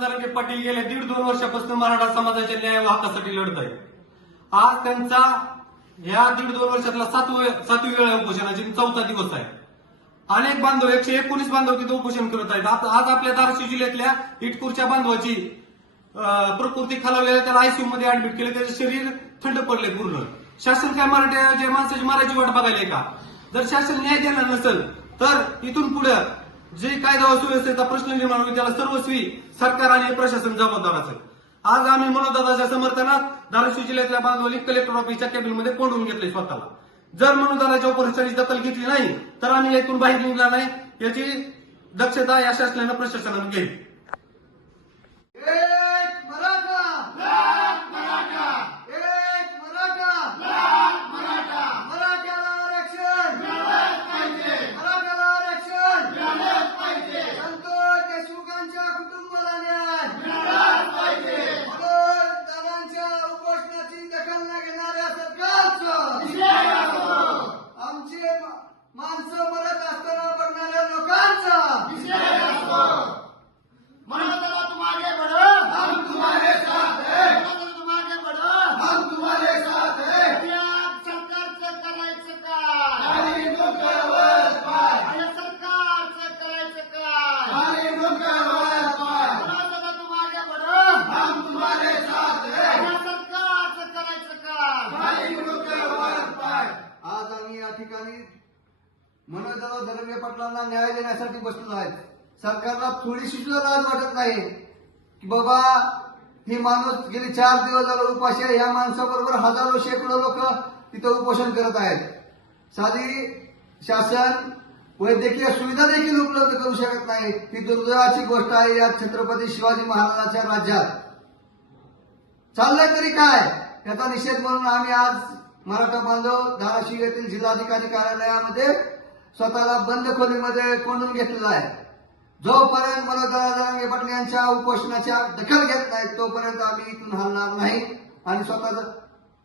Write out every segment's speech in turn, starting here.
पाटील गेल्या दीड दोन वर्षापासून मराठा समाजाच्या न्याय व हक्कासाठी लढत आहे. आज त्यांचा या दीड दोन वर्षातला सातवे सातवी वेळा उपोषणाची चौथा दिवस आहे. अनेक बांधव एकशे एकोणीस बांधव तिथे उपोषण करत आहेत. आज आपल्या धाराशिव जिल्ह्यातल्या इटकूरच्या बांधवाची प्रकृती खालावलेल्या त्याला आयसीयू मध्ये ऍडमिट केले. त्याचे शरीर थंड पडले पूर्ण. शासन काय मराठ्याच्या माणसाची मारायची वाट बघायला का? जर शासन न्याय देणार नसेल तर इथून पुढे जे कायदा सुव्यवस्थेचा प्रश्न निर्माण होईल त्याला सर्वस्वी सरकार आणि प्रशासन जबाबदार असेल. आज आम्ही मनोदादाच्या समर्थनात धाराशिव जिल्ह्यातल्या बांधवली कलेक्टर ऑफिसच्या कॅबिनमध्ये कोंडून घेतले स्वतःला. जर मनोदादाच्या उपरिष्ठांची दखल घेतली नाही तर आम्ही यातून बाहेर निघणार नाही याची दक्षता या शासनानं प्रशासनानं घेईल माणसं मनोजराव धनंजय पाटलांना न्याय देण्यासाठी बसलेलो आहेत सरकारला थोडीशी सुद्धा लाज वाटत नाही. की बाबा ही माणूस गेले चार दिवस झालं उपाशी आहे या माणसाबरोबर हजारो शेकडो लोक तिथं उपोषण करत आहेत. साधी शासन वैद्यकीय सुविधा देखील उपलब्ध करू शकत नाही. ही दुर्दैवाची गोष्ट आहे या छत्रपती शिवाजी महाराजांच्या राज्यात. चाललंय तरी काय? याचा निषेध म्हणून आम्ही आज मराठा बांधव धाराशिव येथील जिल्हाधिकारी कार्यालयामध्ये स्वतःला बंद खोलीमध्ये कोंडून घेतलेला आहे. जोपर्यंत मनोदरा जरांगे पाटील यांच्या उपोषणाच्या दखल घेत नाहीत तोपर्यंत आम्ही इथून हलणार नाही. आणि स्वतःच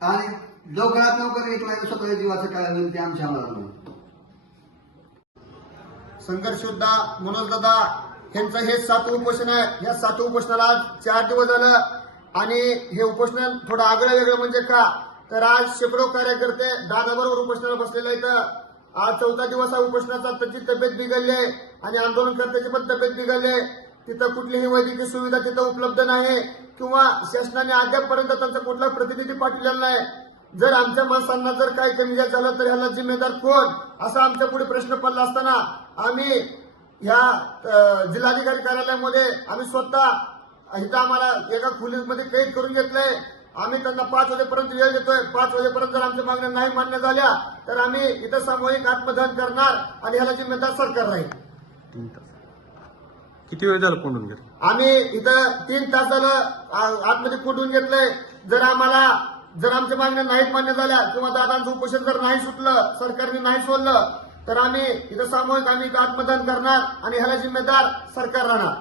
आणि लवकरात लवकर एक नाही स्वतःच्या जीवाचं काय होईल ते आमच्या अंमलात संघर्ष योद्धा मनोज दादा यांचं हे सातवं उपोषण आहे. या सातवं उपोषणाला आज चार दिवस झालं. आणि हे उपोषण थोडं आगळं वेगळं म्हणजे का? तर आज शेकडो कार्यकर्ते दादाबरोबर उपोषणाला बसलेले आहेत. आज चौथा दिवस हा उपोषणाचा. त्याची तब्येत बिघडली आहे आणि आंदोलनकर्त्याची पण तब्येत बिघडली आहे. तिथं कुठलीही वैद्यकीय सुविधा तिथं उपलब्ध नाही. किंवा शासनाने अद्यापपर्यंत त्यांचा कुठला प्रतिनिधी पाठवलेला नाही. जर आमच्या माणसांना जर काही कमी जास्त झालं तर ह्याला जिम्मेदार कोण? असा आमच्या पुढे प्रश्न पडला असताना आम्ही ह्या जिल्हाधिकारी कार्यालयामध्ये आम्ही स्वतः इथं आम्हाला एका खोलीमध्ये कैद करून घेतलंय. आम्ही त्यांना पाच वाजेपर्यंत वेळ देतोय. पाच वाजेपर्यंत जर आमच्या मागण्या नाही मान्य झाल्या तर आम्ही इथं सामूहिक आत्मदहन करणार आणि ह्याला जिम्मेदार सरकार राहील. तीन तास. किती वेळ झाला कोंडून घेतला? आम्ही इथं तीन तास झालं आतमध्ये कोंडून घेतलंय? जर आम्हाला जर आमच्या मागण्या नाहीत मान्य झाल्या किंवा दादांचं उपोषण जर नाही सुटलं सरकारने नाही सोडलं तर आम्ही इथं सामूहिक आम्ही इथं आत्मदान करणार आणि ह्याला जिम्मेदार सरकार राहणार.